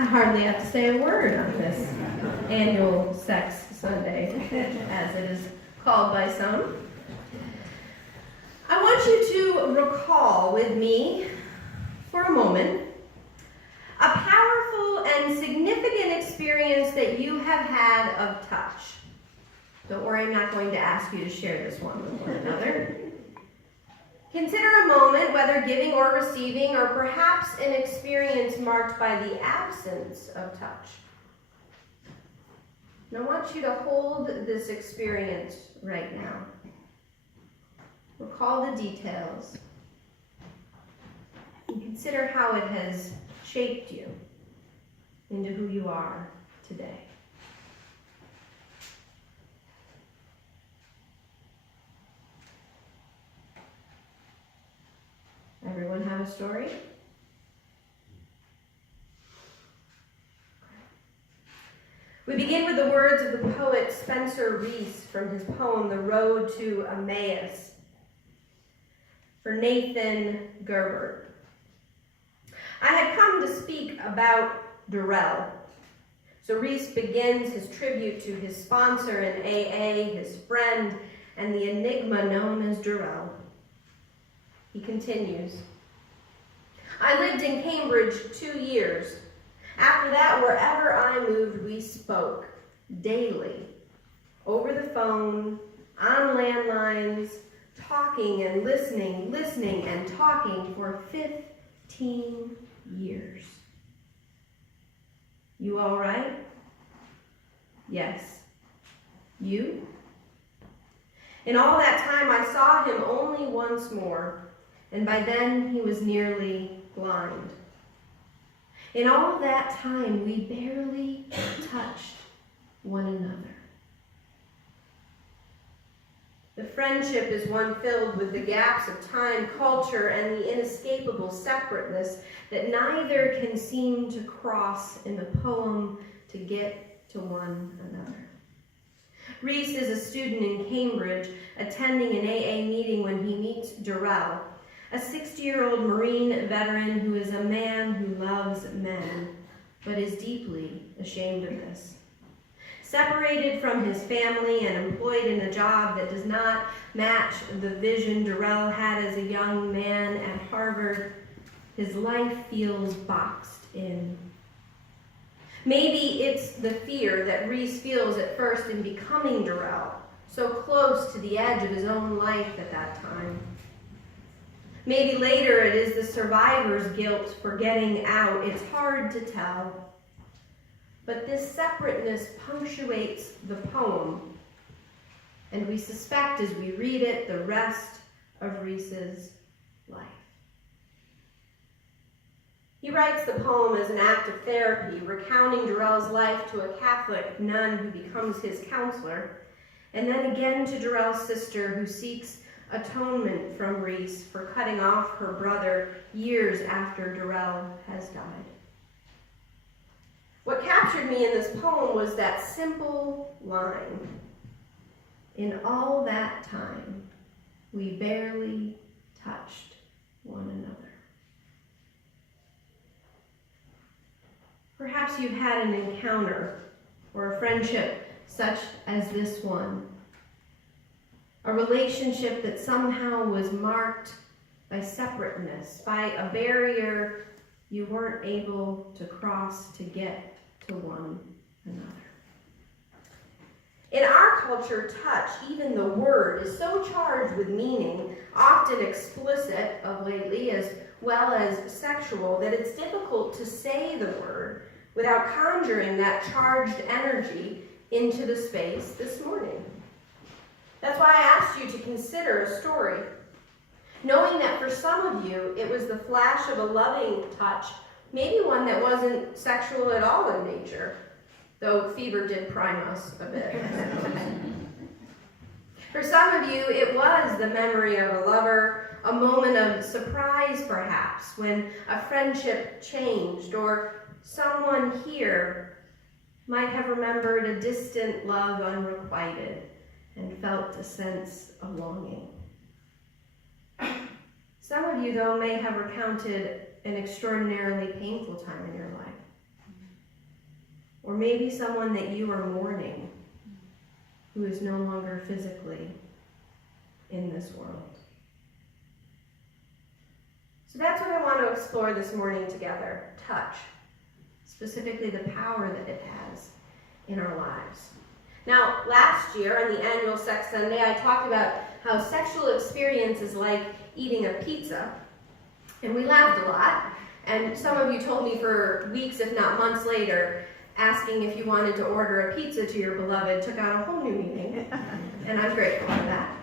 I hardly have to say a word on this annual Sex Sunday, as it is called by some. I want you to recall with me for a moment a powerful and significant experience that you have had of touch. Don't worry, I'm not going to ask you to share this one with one another. Consider a moment, whether giving or receiving, or perhaps an experience marked by the absence of touch. And I want you to hold this experience right now. Recall the details. And consider how it has shaped you into who you are today. Everyone have a story? We begin with the words of the poet Spencer Reese from his poem, The Road to Emmaus, for Nathan Gerbert. I had come to speak about Durrell. So Reese begins his tribute to his sponsor in AA, his friend, and the enigma known as Durrell. He continues, I lived in Cambridge 2 years. After that, wherever I moved, we spoke daily, over the phone, on landlines, talking and listening and talking for 15 years. You all right? Yes. You? In all that time, I saw him only once more. And by then, he was nearly blind. In all that time, we barely touched one another. The friendship is one filled with the gaps of time, culture, and the inescapable separateness that neither can seem to cross in the poem to get to one another. Reese is a student in Cambridge, attending an AA meeting when he meets Durrell, a 60-year-old Marine veteran who is a man who loves men, but is deeply ashamed of this. Separated from his family and employed in a job that does not match the vision Durrell had as a young man at Harvard, his life feels boxed in. Maybe it's the fear that Reese feels at first in becoming Durrell, so close to the edge of his own life at that time. Maybe later it is the survivor's guilt for getting out. It's hard to tell. But this separateness punctuates the poem, and we suspect as we read it the rest of Reese's life. He writes the poem as an act of therapy, recounting Durrell's life to a Catholic nun who becomes his counselor, and then again to Durrell's sister who seeks atonement from Reese for cutting off her brother years after Durrell has died. What captured me in this poem was that simple line, in all that time, we barely touched one another. Perhaps you've had an encounter or a friendship such as this one. A relationship that somehow was marked by separateness, by a barrier you weren't able to cross to get to one another. In our culture, touch, even the word, is so charged with meaning, often explicit of lately as well as sexual, that it's difficult to say the word without conjuring that charged energy into the space this morning. That's why I asked you to consider a story, knowing that for some of you it was the flash of a loving touch, maybe one that wasn't sexual at all in nature, though fever did prime us a bit. For some of you, it was the memory of a lover, a moment of surprise perhaps, when a friendship changed, or someone here might have remembered a distant love unrequited and felt a sense of longing. Some of you, though, may have recounted an extraordinarily painful time in your life. Or maybe someone that you are mourning who is no longer physically in this world. So that's what I want to explore this morning together, touch, specifically the power that it has in our lives. Now, last year on the annual Sex Sunday, I talked about how sexual experience is like eating a pizza, and we laughed a lot, and some of you told me for weeks, if not months later, asking if you wanted to order a pizza to your beloved took on a whole new meaning, and I'm grateful for that.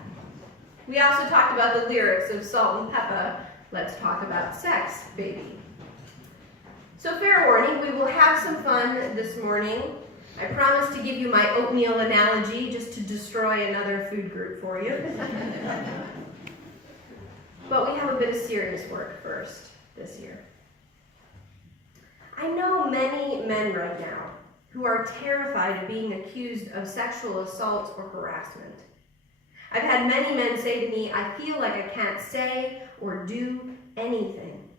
We also talked about the lyrics of Salt and Peppa, "Let's talk about sex, baby." So fair warning, we will have some fun this morning. I promise to give you my oatmeal analogy just to destroy another food group for you. But we have a bit of serious work first this year. I know many men right now who are terrified of being accused of sexual assault or harassment. I've had many men say to me, "I feel like I can't say or do anything."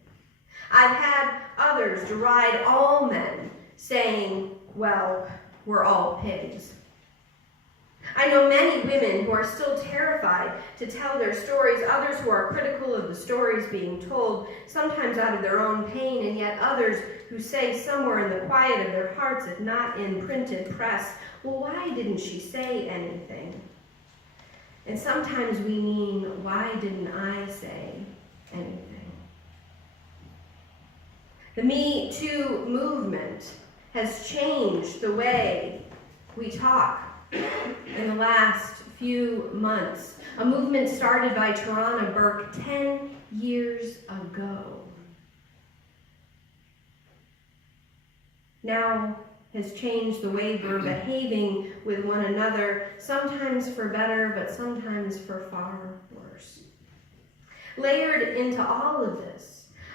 I've had others deride all men, saying, "Well, we're all pigs." I know many women who are still terrified to tell their stories, others who are critical of the stories being told, sometimes out of their own pain, and yet others who say somewhere in the quiet of their hearts, if not in printed press, "Well, why didn't she say anything?" And sometimes we mean, "Why didn't I say anything?" The Me Too movement has changed the way we talk in the last few months. A movement started by Tarana Burke 10 years ago. Now has changed the way we're behaving with one another, sometimes for better, but sometimes for far worse. Layered into all of this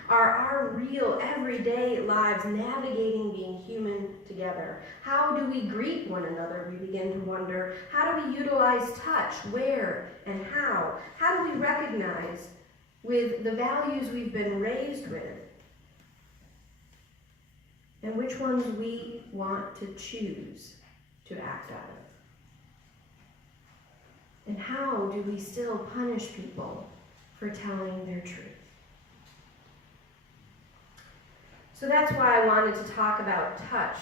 are our real everyday lives navigating being human together. How do we greet one another, we begin to wonder. How do we utilize touch, where and how? How do we recognize with the values we've been raised with and which ones we want to choose to act out of? And how do we still punish people for telling their truth? So that's why I wanted to talk about touch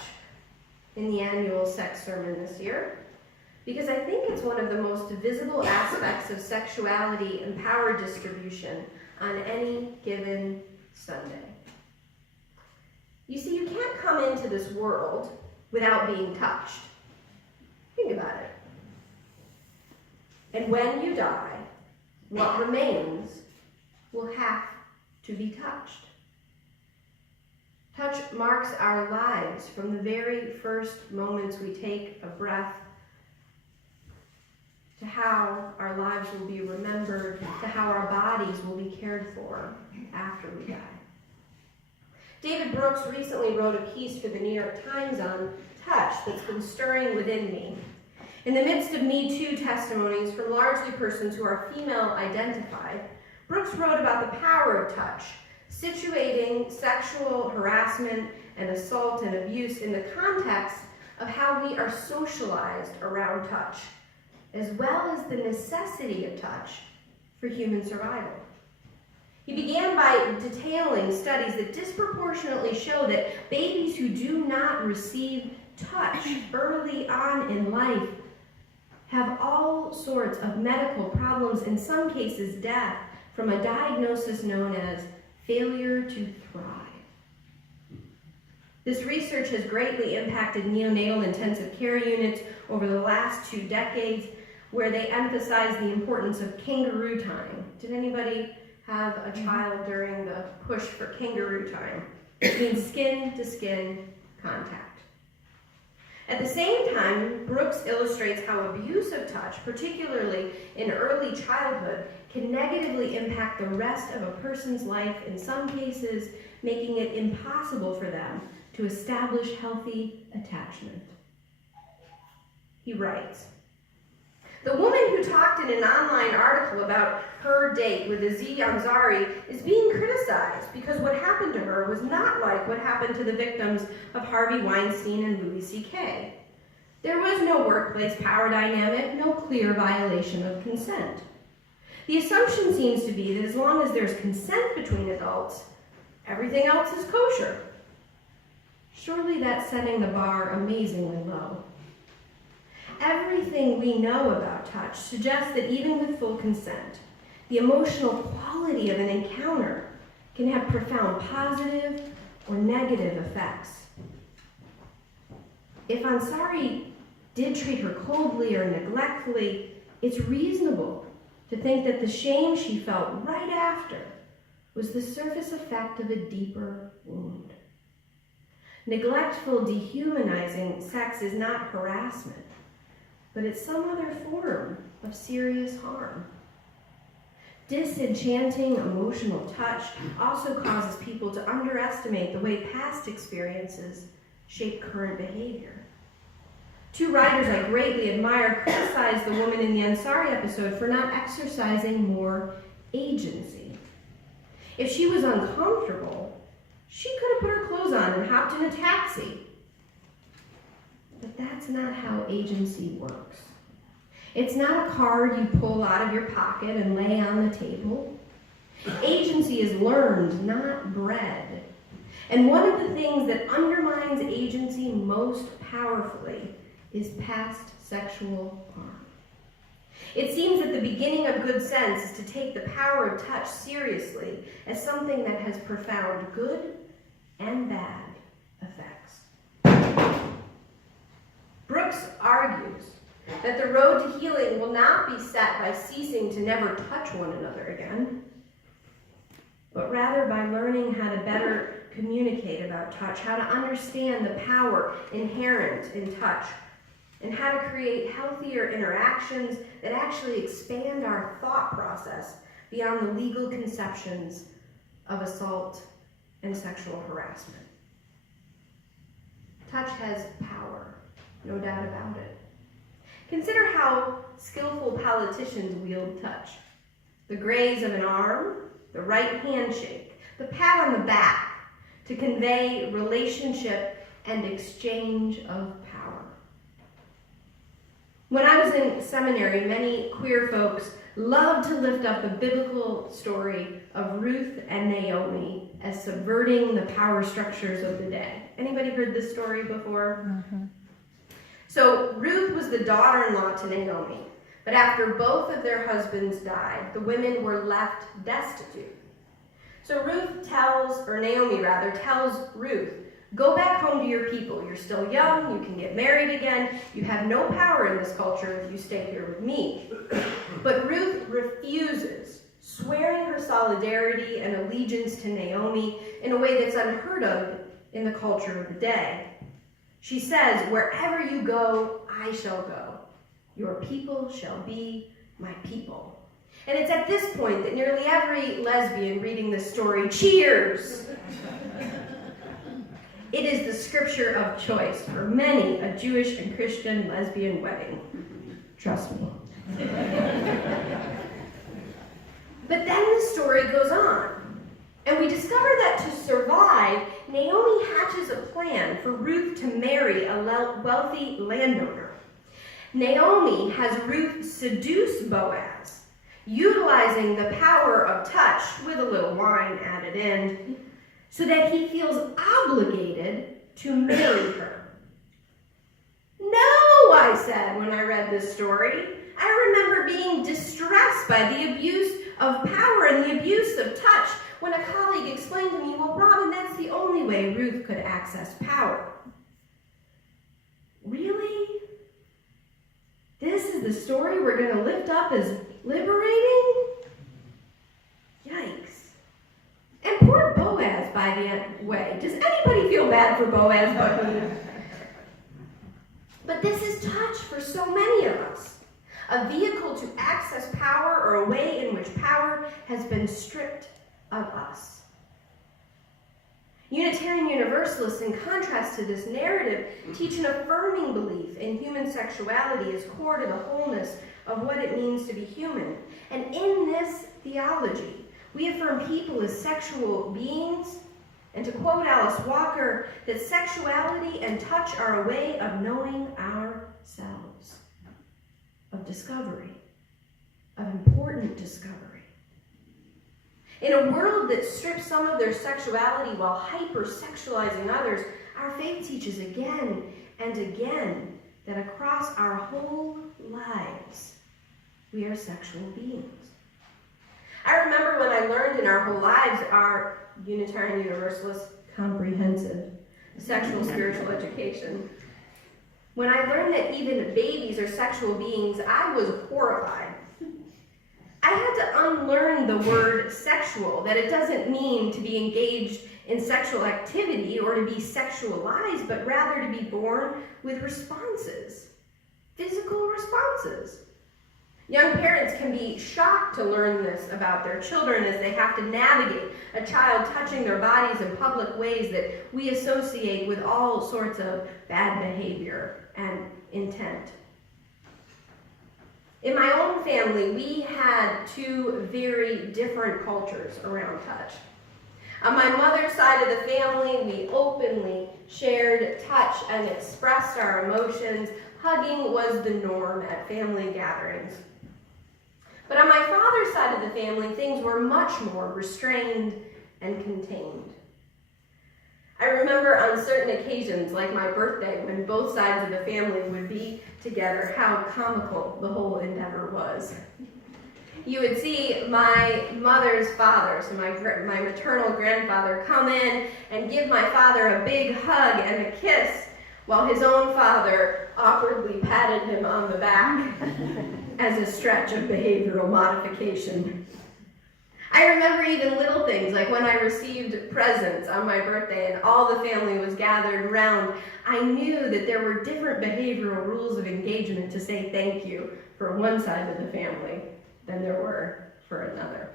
in the annual sex sermon this year, because I think it's one of the most visible aspects of sexuality and power distribution on any given Sunday. You see, you can't come into this world without being touched. Think about it. And when you die, what remains will have to be touched. Touch marks our lives from the very first moments we take a breath to how our lives will be remembered, to how our bodies will be cared for after we die. David Brooks recently wrote a piece for the New York Times on touch that's been stirring within me. In the midst of Me Too testimonies from largely persons who are female identified, Brooks wrote about the power of touch, situating sexual harassment and assault and abuse in the context of how we are socialized around touch, as well as the necessity of touch for human survival. He began by detailing studies that disproportionately show that babies who do not receive touch early on in life have all sorts of medical problems, in some cases death, from a diagnosis known as failure to thrive. This research has greatly impacted neonatal intensive care units over the last 2 decades, where they emphasize the importance of kangaroo time. Did anybody have a child during the push for kangaroo time? It means skin-to-skin contact. At the same time, Brooks illustrates how abuse of touch, particularly in early childhood, can negatively impact the rest of a person's life, in some cases making it impossible for them to establish healthy attachment. He writes, The woman who talked in an online article about her date with Aziz Ansari is being criticized because what happened to her was not like what happened to the victims of Harvey Weinstein and Louis C.K. There was no workplace power dynamic, no clear violation of consent. The assumption seems to be that as long as there's consent between adults, everything else is kosher. Surely that's setting the bar amazingly low. Everything we know about touch suggests that even with full consent, the emotional quality of an encounter can have profound positive or negative effects. If Ansari did treat her coldly or neglectfully, it's reasonable to think that the shame she felt right after was the surface effect of a deeper wound. Neglectful, dehumanizing sex is not harassment, but it's some other form of serious harm. Disenchanting emotional touch also causes people to underestimate the way past experiences shape current behavior. Two writers I greatly admire criticized the woman in the Ansari episode for not exercising more agency. If she was uncomfortable, she could have put her clothes on and hopped in a taxi. But that's not how agency works. It's not a card you pull out of your pocket and lay on the table. Agency is learned, not bred. And one of the things that undermines agency most powerfully is past sexual harm. It seems that the beginning of good sense is to take the power of touch seriously as something that has profound good and bad effects. Brooks argues that the road to healing will not be set by ceasing to never touch one another again, but rather by learning how to better communicate about touch, how to understand the power inherent in touch, and how to create healthier interactions that actually expand our thought process beyond the legal conceptions of assault and sexual harassment. Touch has power, no doubt about it. Consider how skillful politicians wield touch. The graze of an arm, the right handshake, the pat on the back to convey relationship and exchange of power. When I was in seminary, many queer folks loved to lift up the biblical story of Ruth and Naomi as subverting the power structures of the day. Anybody heard this story before? Mm-hmm. So Ruth was the daughter-in-law to Naomi, but after both of their husbands died, the women were left destitute. So Naomi tells Ruth, go back home to your people. You're still young, you can get married again, you have no power in this culture if you stay here with me. But Ruth refuses, swearing her solidarity and allegiance to Naomi in a way that's unheard of in the culture of the day. She says, wherever you go, I shall go. Your people shall be my people. And it's at this point that nearly every lesbian reading this story cheers. It is the scripture of choice for many a Jewish and Christian lesbian wedding. Trust me. But then the story goes on. And we discover that to survive, Naomi hatches a plan for Ruth to marry a wealthy landowner. Naomi has Ruth seduce Boaz, utilizing the power of touch with a little wine added in, so that he feels obligated to marry her. No, I said when I read this story. I remember being distressed by the abuse of power and the abuse of touch when a colleague explained to me, well, Robin, that's the only way Ruth could access power. Really? This is the story we're going to lift up as liberating? Yikes. And poor Boaz, by the way. Does anybody feel bad for Boaz but me? But this is touch for so many of us. A vehicle to access power or a way in which power has been stripped of us. Unitarian Universalists, in contrast to this narrative, teach an affirming belief in human sexuality as core to the wholeness of what it means to be human. And in this theology, we affirm people as sexual beings, and to quote Alice Walker, that sexuality and touch are a way of knowing ourselves, of discovery, of important discovery. In a world that strips some of their sexuality while hypersexualizing others, our faith teaches again and again that across our whole lives, we are sexual beings. I remember when I learned in our whole lives our Unitarian Universalist comprehensive sexual spiritual education. When I learned that even babies are sexual beings, I was horrified. I had to unlearn the word sexual, that it doesn't mean to be engaged in sexual activity or to be sexualized, but rather to be born with responses, physical responses. Young parents can be shocked to learn this about their children as they have to navigate a child touching their bodies in public ways that we associate with all sorts of bad behavior and intent. In my own family, we had two very different cultures around touch. On my mother's side of the family, we openly shared touch and expressed our emotions. Hugging was the norm at family gatherings. But on my father's side of the family, things were much more restrained and contained. I remember on certain occasions, like my birthday, when both sides of the family would be together, how comical the whole endeavor was. You would see my mother's father, so my maternal grandfather, come in and give my father a big hug and a kiss, while his own father awkwardly patted him on the back as a stretch of behavioral modification. I remember even little things, like when I received presents on my birthday and all the family was gathered around, I knew that there were different behavioral rules of engagement to say thank you for one side of the family than there were for another.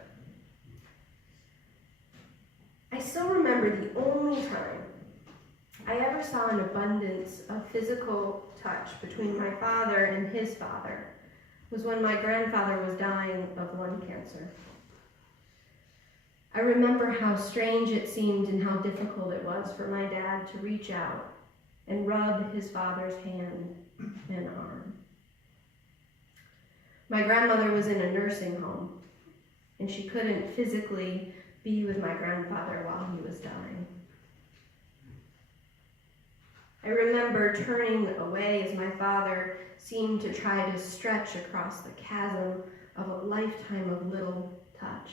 I still remember the only time I ever saw an abundance of physical touch between my father and his father was when my grandfather was dying of lung cancer. I remember how strange it seemed and how difficult it was for my dad to reach out and rub his father's hand and arm. My grandmother was in a nursing home, and she couldn't physically be with my grandfather while he was dying. I remember turning away as my father seemed to try to stretch across the chasm of a lifetime of little touch,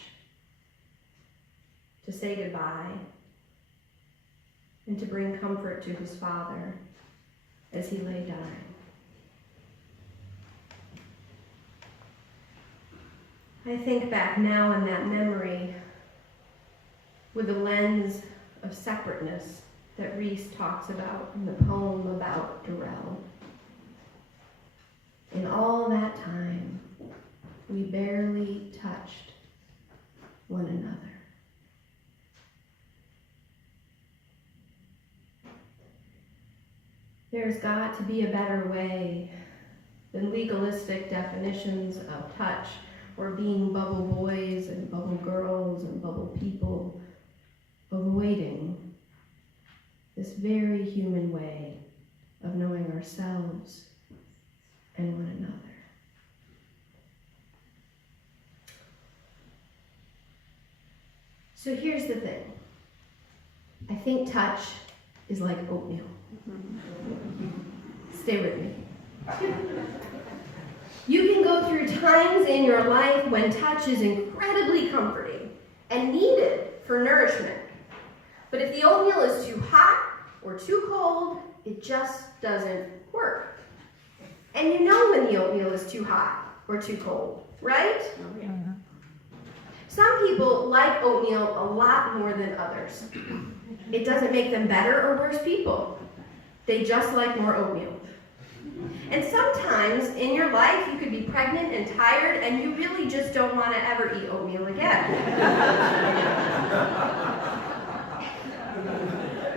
to say goodbye and to bring comfort to his father as he lay dying. I think back now on that memory with the lens of separateness that Reese talks about in the poem about Durrell. In all that time, we barely touched one another. There's got to be a better way than legalistic definitions of touch or being bubble boys and bubble girls and bubble people, avoiding this very human way of knowing ourselves and one another. So here's the thing. I think touch is like oatmeal. Stay with me. You can go through times in your life when touch is incredibly comforting and needed for nourishment. But if the oatmeal is too hot or too cold, it just doesn't work. And you know when the oatmeal is too hot or too cold, right? Oh, yeah. Some people like oatmeal a lot more than others. It doesn't make them better or worse people. They just like more oatmeal. And sometimes in your life you could be pregnant and tired and you really just don't want to ever eat oatmeal again.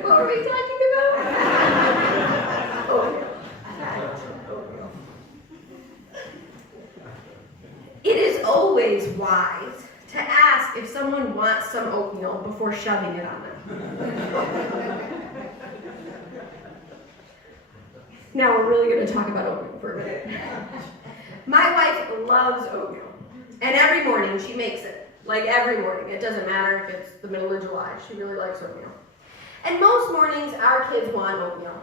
What were we talking about? Oatmeal. some oatmeal before shoving it on them. Now we're really going to talk about oatmeal for a minute. My wife loves oatmeal, and every morning she makes it. Like every morning. It doesn't matter if it's the middle of July. She really likes oatmeal. And most mornings our kids want oatmeal.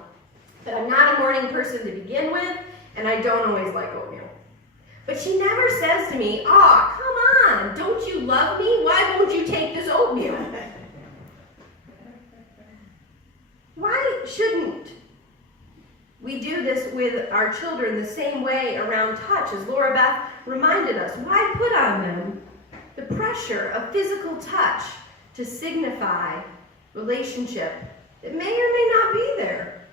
But I'm not a morning person to begin with, and I don't always like oatmeal. But she never says to me, "Aw, come on, don't you love me? Why won't you take this oatmeal?" Why shouldn't we do this with our children the same way around touch, as Laura Beth reminded us? Why put on them the pressure of physical touch to signify relationship that may or may not be there?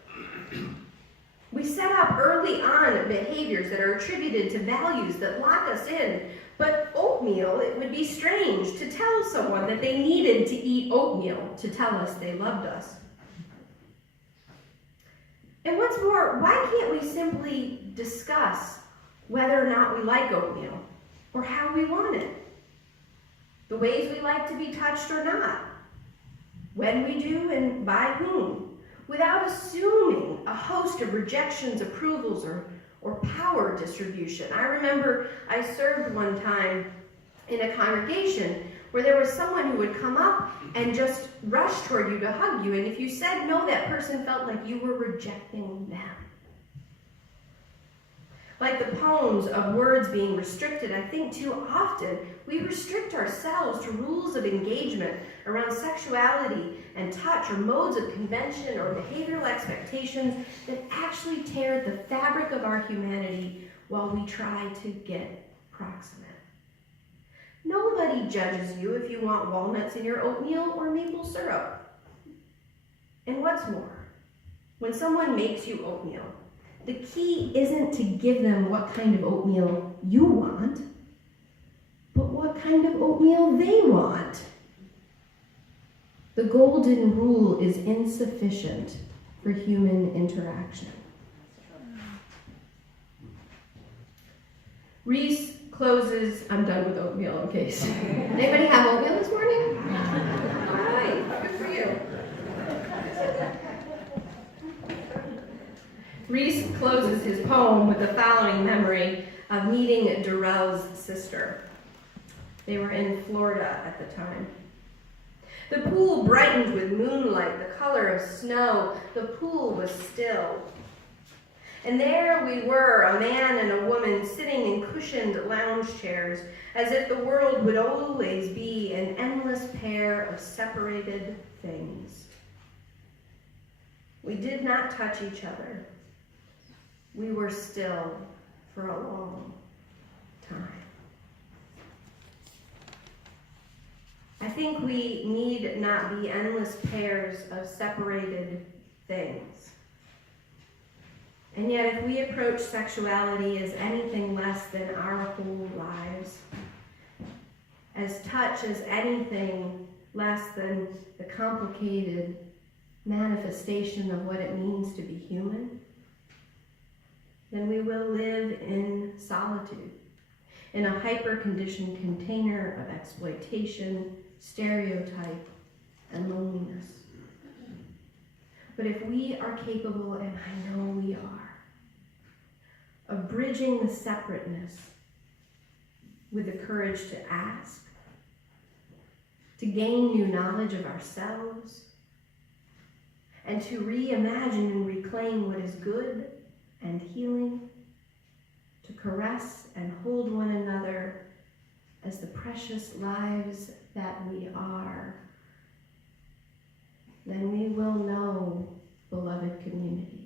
We set up early on behaviors that are attributed to values that lock us in. But oatmeal, it would be strange to tell someone that they needed to eat oatmeal to tell us they loved us. And what's more, why can't we simply discuss whether or not we like oatmeal or how we want it? The ways we like to be touched or not, when we do and by whom, without assuming a host of rejections, approvals, or power distribution. I remember I served one time in a congregation where there was someone who would come up and just rush toward you to hug you, and if you said no, that person felt like you were rejecting them. Like the poems of words being restricted, I think too often we restrict ourselves to rules of engagement around sexuality and touch, or modes of convention or behavioral expectations that actually tear the fabric of our humanity while we try to get proximate. Nobody judges you if you want walnuts in your oatmeal or maple syrup. And what's more, when someone makes you oatmeal, the key isn't to give them what kind of oatmeal you want, but what kind of oatmeal they want. The golden rule is insufficient for human interaction. Reese closes, I'm done with oatmeal, okay. Anybody have oatmeal this morning? All right, good for you. Reese closes his poem with the following memory of meeting Darrell's sister. They were in Florida at the time. The pool brightened with moonlight, the color of snow. The pool was still. And there we were, a man and a woman, sitting in cushioned lounge chairs, as if the world would always be an endless pair of separated things. We did not touch each other. We were still for a long time. I think we need not be endless pairs of separated things. And yet, if we approach sexuality as anything less than our whole lives, as touch as anything less than the complicated manifestation of what it means to be human, then we will live in solitude, in a hyper-conditioned container of exploitation, stereotype, and loneliness. But if we are capable, and I know we are, of bridging the separateness with the courage to ask, to gain new knowledge of ourselves, and to reimagine and reclaim what is good and healing, to caress and hold one another as the precious lives that we are, then we will know beloved community.